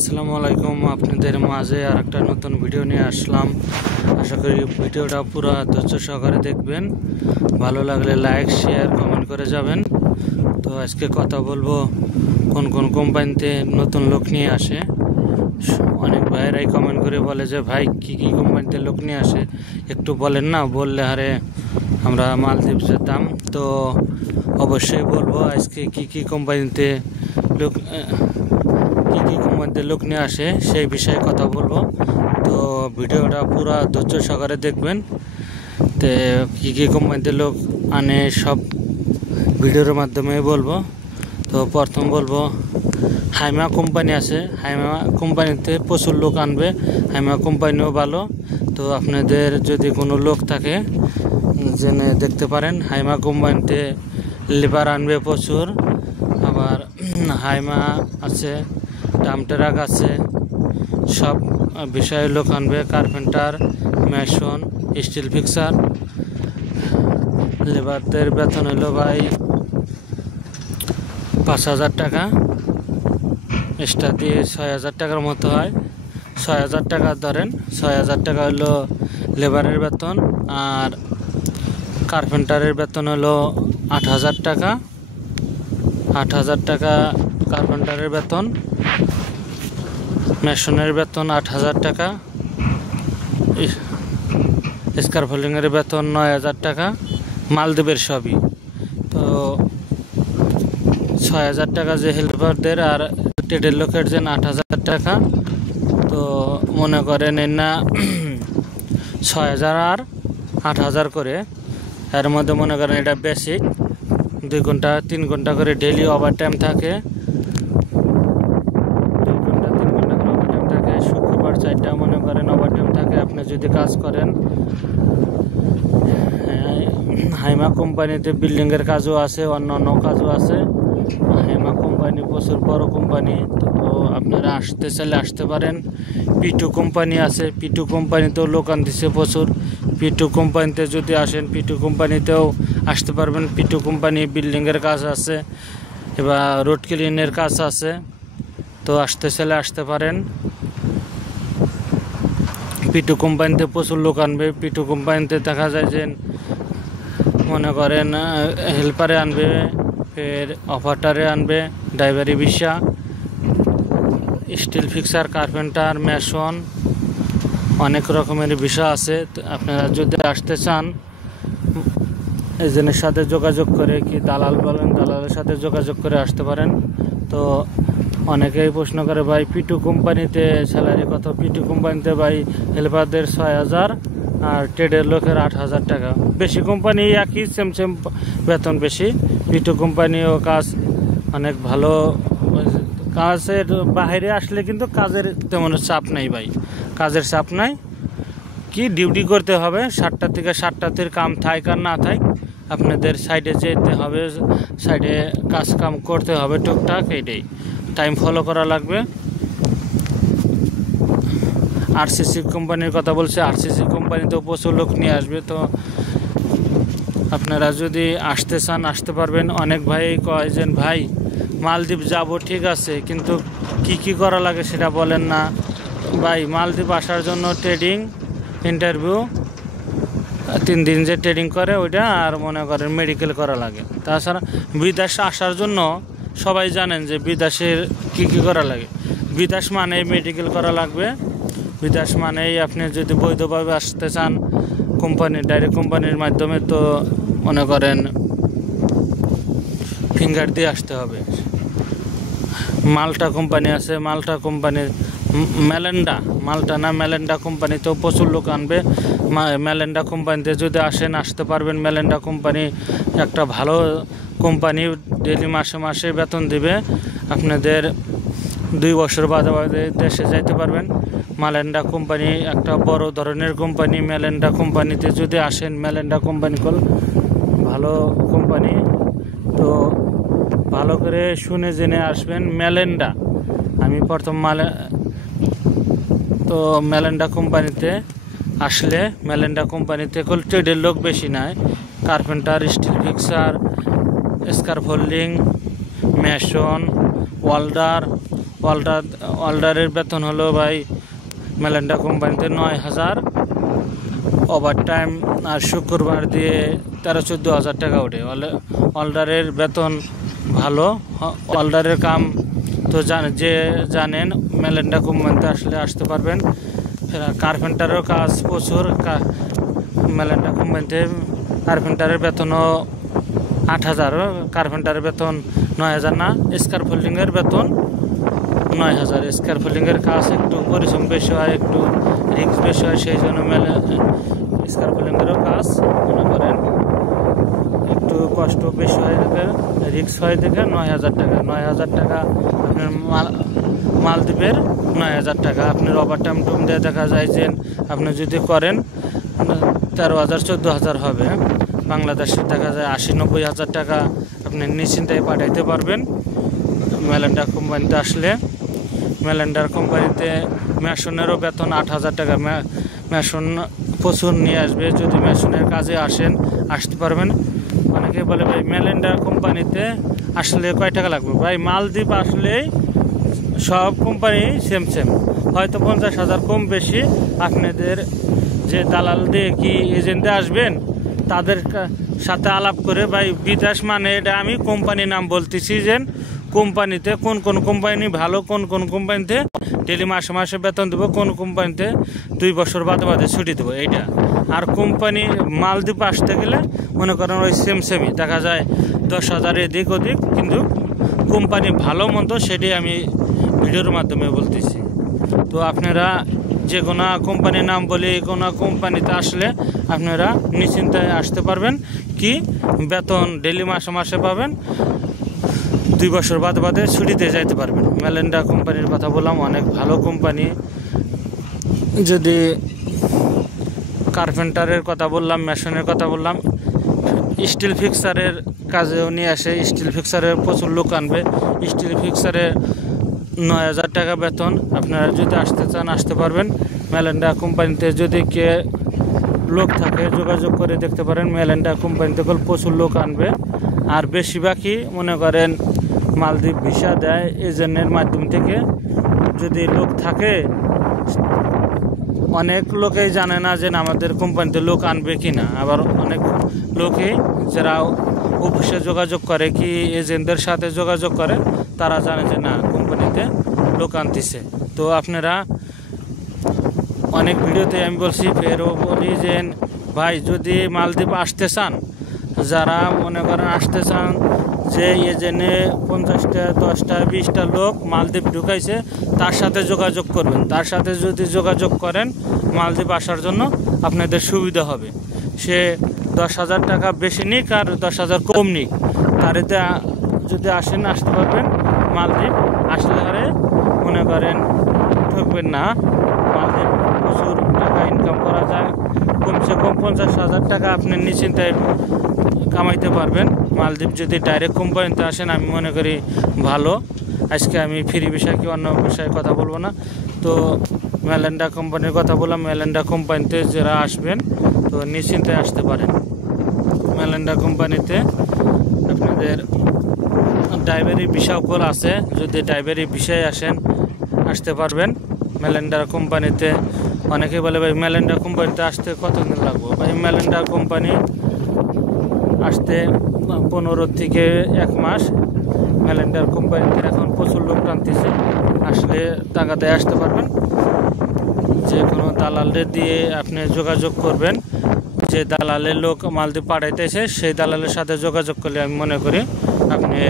আসসালামু আলাইকুম। আপনাদের মাঝে আর একটা নতুন ভিডিও নিয়ে আসলাম। আশা করি ভিডিওটা পুরো ধৈর্য সহকারে দেখবেন। ভালো লাগলে লাইক শেয়ার কমেন্ট করে যাবেন। তো আজকে কথা বলবো কোন কোন কোম্পানিতে নতুন লোক নিয়ে আসে। অনেক ভাইয়েরাই কমেন্ট করে বলে যে ভাই কি কি কোম্পানিতে লোক নিয়ে আসে একটু বলেন না, বললে হারে আমরা মালদ্বীপ যেতাম। তো অবশ্যই বলবো আজকে কি কি কোম্পানিতে লোক নিয়ে আসে সেই বিষয়ে কথা বলবো। তো ভিডিওটা পুরো ধৈর্য সহকারে দেখবেন। তো কী কী কোম্পানিতে লোক আনে সব ভিডিওর মাধ্যমে বলবো। তো প্রথম বলবো হাইমা কোম্পানি আছে। হাইমা কোম্পানিতে প্রচুর লোক আনবে। হাইমা কোম্পানিও ভালো। তো আপনাদের যদি কোনো লোক থাকে জেনে দেখতে পারেন। হাইমা কোম্পানিতে লেবার আনবে প্রচুর। আবার হাইমা আছে, ডাম্প ট্রাক আছে, সব বিষয়ে লোক আনবে। Carpenter, mason, steel fixer. লেবারদের বেতন হলো ভাই 5,000 টাকা, এক্সট্রা দিয়ে 6,000 টাকার মতো হয়। 6,000 টাকা ধরেন, 6,000 টাকা হলো লেবারের বেতন। আর কার্পেন্টারের বেতন হলো 8,000 টাকা। 8,000 টাকা কার্পেন্টারের বেতন। মেশনের বেতন 8,000 টাকা। স্কারফোল্ডিংয়ের বেতন 9,000 টাকা। মালদ্বীপের সবই। তো 6,000 টাকা যে হেল্পারদের আর ট্রেডের লোকের যেন 8,000 টাকা। তো মনে করেন এর না 6,000 আর 8,000 করে। এর মধ্যে মনে করেন এটা বেসিক 2 ঘন্টা 3 ঘন্টা করে ডেইলি ওভার টাইম থাকে। 2 ঘন্টা 3 ঘন্টা করে ওভার টাইম থাকে। শুক্রবার 4টা মনে করেন ওভার টাইম থাকে আপনি যদি কাজ করেন। হাইমা কোম্পানিতে বিল্ডিংয়ের কাজও আছে, অন্য কাজও আছে। হাইমা কোম্পানি প্রচুর বড় কোম্পানি। তো আপনারা আসতে চাইলে আসতে পারেন। পিটু কোম্পানি আছে। পিটু কোম্পানিতেও লোক আনতেছে প্রচুর। পিটু কোম্পানিতে যদি আসেন, পিটু কোম্পানিতেও আসতে পারবেন। পিটু কোম্পানি বিল্ডিংয়ের কাজ আছে, এবার রোড ক্লিনের কাজ আছে। তো আসতে চাইলে আসতে পারেন। পিটু কোম্পানিতে প্রচুর লোক আনবে। পিটু কোম্পানিতে দেখা যায় যে মনে করেন হেল্পারে আনবে, ফের অপারেটরে আনবে, ড্রাইভারি visa, steel fixer, carpenter, mason, অনেক রকমের বিষয় আছে। আপনারা যদি আসতে চান এজেন্টের সাথে যোগাযোগ করে, কি দালাল বলেন, দালালের সাথে যোগাযোগ করে আসতে পারেন। তো অনেকেই প্রশ্ন করে ভাই পিটু কোম্পানিতে স্যালারি কত? পিটু কোম্পানিতে ভাই হেল্পারদের 6,000 আর ট্রেডের লোকের 8,000 টাকা। বেশি কোম্পানি একই সেম বেতন বেশি। পিটু কোম্পানিও কাজ অনেক ভালো। কাজের বাইরে আসলে কিন্তু কাজের তেমন চাপ নাই ভাই, কাজের চাপ নাই। কি ডিউটি করতে হবে 7টা থেকে 7টাতে, কাম থাক আর না থাক আপনাদের সাইডে যেতে হবে, সাইডে কাজ কাম করতে হবে টুকটাক। এইটাই টাইম ফলো করা লাগবে। আরসিসি কোম্পানির কথা বলছে। আরসিসি কোম্পানিতেও প্রচুর লোক নিয়ে আসবে। তো আপনারা যদি আসতে চান আসতে পারবেন। অনেক ভাই কয় যে ভাই মালদ্বীপ যাব ঠিক আছে, কিন্তু কি কি করা লাগে সেটা বলেন না। ভাই মালদ্বীপ আসার জন্য ট্রেডিং, ইন্টারভিউ, 3 দিন যে ট্রেডিং করে ওইটা, আর মনে করেন মেডিকেল করা লাগে। তাছাড়া বিদেশ আসার জন্য সবাই জানেন যে বিদেশের কি কি করা লাগে। বিদেশ মানে মেডিকেল করা লাগবে। বিদেশ মানেই আপনি যদি বৈধভাবে আসতে চান কোম্পানি, ডাইরেক্ট কোম্পানির মাধ্যমে, তো মনে করেন ফিঙ্গার দিয়ে আসতে হবে। মাল্টা কোম্পানি আছে। মাল্টা কোম্পানির মেলেন্ডা কোম্পানিতেও প্রচুর লোক আনবে। মেলেন্ডা কোম্পানিতে যদি আসতে পারবেন। মেলেন্ডা কোম্পানি একটা ভালো কোম্পানি, ডেলি মাসে মাসে বেতন দিবে। আপনাদের 2 বছর বাদে দেশে যাইতে পারবেন। মেলেন্ডা কোম্পানি একটা বড় ধরনের কোম্পানি। মেলেন্ডা কোম্পানিতে যদি আসেন, মেলেন্ডা কোম্পানি ভালো কোম্পানি। তো ভালো করে শুনে জেনে আসবেন। মেলেন্ডা আমি প্রথম তো মেলেন্ডা কোম্পানিতে আসলে, মেলেন্ডা কোম্পানিতে ট্রেডের লোক বেশি নাই। Carpenter, steel fixer, scaffolding, mason, welder, ওয়েল্ডারের বেতন হলো ভাই মেলেন্ডা কোম্পানিতে 9,000, ওভার টাইম আর শুক্রবার দিয়ে 13-14 হাজার টাকা ওঠে। ওয়েল্ডারের বেতন ভালো। ওয়েল্ডারের কাম তো জানেন মেলেন্ডা কোম্পানিতে আসতে পারবেন। কার্পেন্টারের কাজ প্রচুর। মেলেন্ডা কোম্পানিতে কার্পেন্টারের বেতনও 8,000, কার্পেন্টারের বেতন 9,000 না। স্কার ফোল্ডিংয়ের বেতন 9,000। স্কার ফোল্ডিংয়ের কাজ একটু পরিশ্রম বেশি হয়, একটু রিস্ক বেশি হয়, সেই জন্য স্কার ফোল্ডিংয়েরও কাজ মনে করেন একটু কষ্ট বেশি হয় দেখে, রিস্ক হয় দেখে 9,000 টাকা। 9,000 টাকা আপনার মালদ্বীপের 9,000 টাকা। আপনার ওভারটাইম টুম দিয়ে দেখা যায় যে আপনি যদি করেন 13,000-14,000 হবে। বাংলাদেশে দেখা যায় 80-90 হাজার টাকা আপনি নিশ্চিন্তায় পাঠাইতে পারবেন মেলেন্ডা কোম্পানিতে আসলে। মেলেন্ডার কোম্পানিতে মেশনেরও বেতন 8,000 টাকা। মেশন প্রচুর নিয়ে আসবে, যদি মেশনের কাজে আসতে পারবেন। অনেকে বলে ভাই মেলেন্ডার কোম্পানিতে আসলে কয় টাকা লাগবে? ভাই মালদ্বীপ আসলেই সব কোম্পানি সেম, হয়তো 50,000 কম বেশি। আপনাদের যে দালাল দিয়ে কি এজেন্ট দিয়ে আসবেন তাদের সাথে আলাপ করে, ভাই বিদেশ মানে এটা আমি কোম্পানির নাম বলতেছি যে কোম্পানিতে কোন কোম্পানি ভালো, কোন কোম্পানিতে ডেলি মাসে মাসে বেতন দেবো, কোন কোম্পানিতে 2 বছর বাদে ছুটি দেবো এইটা। আর কোম্পানি মালদ্বীপ আসতে গেলে মনে করেন ওই সেমই দেখা যায় 10,000 এদিক ওদিক, কিন্তু কোম্পানি ভালো মন্দ সেটাই আমি ভিডিওর মাধ্যমে বলতেছি। তো আপনারা যে কোনো কোম্পানির নাম বলে কোনো কোম্পানিতে আসলে আপনারা নিশ্চিন্তায় আসতে পারবেন, কি বেতন ডেলি মাসে মাসে পাবেন, 2 বছর বাদে ছুটিতে যাইতে পারবেন। মেলেন্ডা কোম্পানির কথা বললাম, অনেক ভালো কোম্পানি। যদি কার্পেন্টারের কথা বললাম, মেশনের কথা বললাম, স্টিল ফিক্সারের কাজেও নিয়ে আসে। স্টিল ফিক্সারের প্রচুর লোক আনবে। স্টিল ফিক্সারের 9,000 টাকা বেতন। আপনারা যদি আসতে চান আসতে পারবেন মেলেন্ডা কোম্পানিতে। যদি কে লোক থাকে যোগাযোগ করে দেখতে পারেন। মেলেন্ডা কোম্পানিতে প্রচুর লোক আনবে। আর বেশিরভাগই মনে করেন মালদ্বীপ ভিসা দেয় এজেন্টের মাধ্যম থেকে। যদি লোক থাকে, অনেক লোকেই জানে না যে আমাদের কোম্পানিতে লোক আনবে কি না। আবার অনেক লোকেই যারা অফিসে যোগাযোগ করে, কি এজেন্টদের সাথে যোগাযোগ করে, তারা জানে যে না কোম্পানিতে লোক আনতেছে। তো আপনারা অনেক ভিডিওতে আমি বলছি, ফেরও বলি যে ভাই যদি মালদ্বীপ আসতে চান, যারা মনে করেন আসতে চান যে এজেন্টে 50টা 10টা 20টা লোক মালদ্বীপ ঢুকাইছে, তার সাথে যোগাযোগ করবেন। তার সাথে যদি যোগাযোগ করেন মালদ্বীপ আসার জন্য আপনাদের সুবিধা হবে। সে 10,000 টাকা বেশি নিক আর 10,000 কম নিক, তারিতে যদি আসতে পারবেন মালদ্বীপ। আসলে হারে মনে করেন ঠকবেন না। মালদ্বীপ প্রচুর টাকা ইনকাম করা যায়। কমসে কম 50,000 টাকা আপনি নিশ্চিন্তায় কামাইতে পারবেন মালদ্বীপ যদি ডাইরেক্ট কোম্পানিতে আসেন। আমি মনে করি ভালো। আজকে আমি ফ্রি বিষয় কি অন্য বিষয়ে কথা বলবো না। তো মেলেন্ডা কোম্পানির কথা বললাম। মেলেন্ডা কোম্পানিতে যারা আসবেন তো নিশ্চিন্তায় আসতে পারেন। মেলেন্ডা কোম্পানিতে আপনাদের ড্রাইভারি ভিসাও আছে। যদি ড্রাইভারি ভিসায় আসতে পারবেন মেলেন্ডা কোম্পানিতে। অনেকে বলে ভাই মেলেন্ডা কোম্পানিতে আসতে কতদিন লাগবে? ভাই মেলেন্ডা কোম্পানি আসতে 15 থেকে 1 মাস। মেলেন্ডার কোম্পানিতে এখন প্রচুর লোক টানতেছে। আসলে টাকাতে আসতে পারবেন। যে কোনো দালালের দিয়ে আপনি যোগাযোগ করবেন। যে দালালের লোক মালদ্বীপ পাঠাইতেছে সেই দালালের সাথে যোগাযোগ করলে আমি মনে করি আপনি